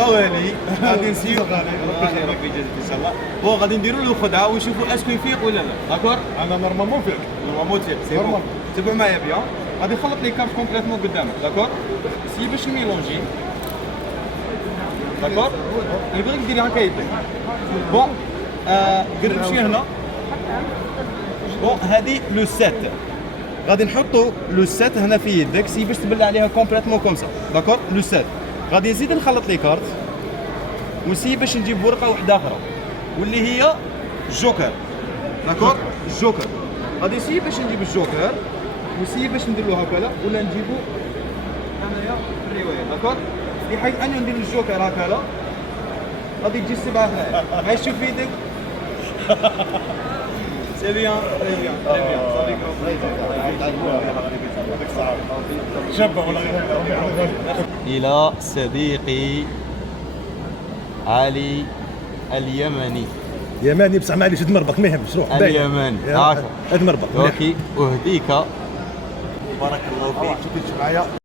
طوالي غادي نسيو ربي يجازيك ان شاء الله. بون غادي نديروا له خدعه ونشوفوا اسكو يفيق ولا لا. داكور انا نورمالمون فيك. نورمالمون تيب سي بون. تبعوا معايا بيان. غادي نخلط لي كارت كومبليتمون قدامك. داكور سي باش نميلونجي. داكور يبغيك ديري هكا يدك. بون قرب شي هنا. بون هذه لو سيت غادي نحطوا لو سيت هنا في يدك سي باش تبلع عليها كومبليتمون كوم سا. داكور لو سيت غادي نزيد نخلط لي كارت وسي باش نجيب ورقه واحده اخرى واللي هي جوكر. داكور الجوكر غادي سي باش نجيب الجوكر وسي باش ندير له هكذا ولا نجيبو انايا في الروايه. داكور في حيث اني ندير الجوكر هكذا غادي تجي السبعه هنايا. غادي تشوف في يدك. سي بيان تري بيان تري بيان صافي شابه ولا غير. إلى صديقي علي اليمني. يماني بصح معليش هاد مربط ما يهمش روح اليمني هاكا هاد مربط دوكي أهديك بارك الله فيك. شكرا معايا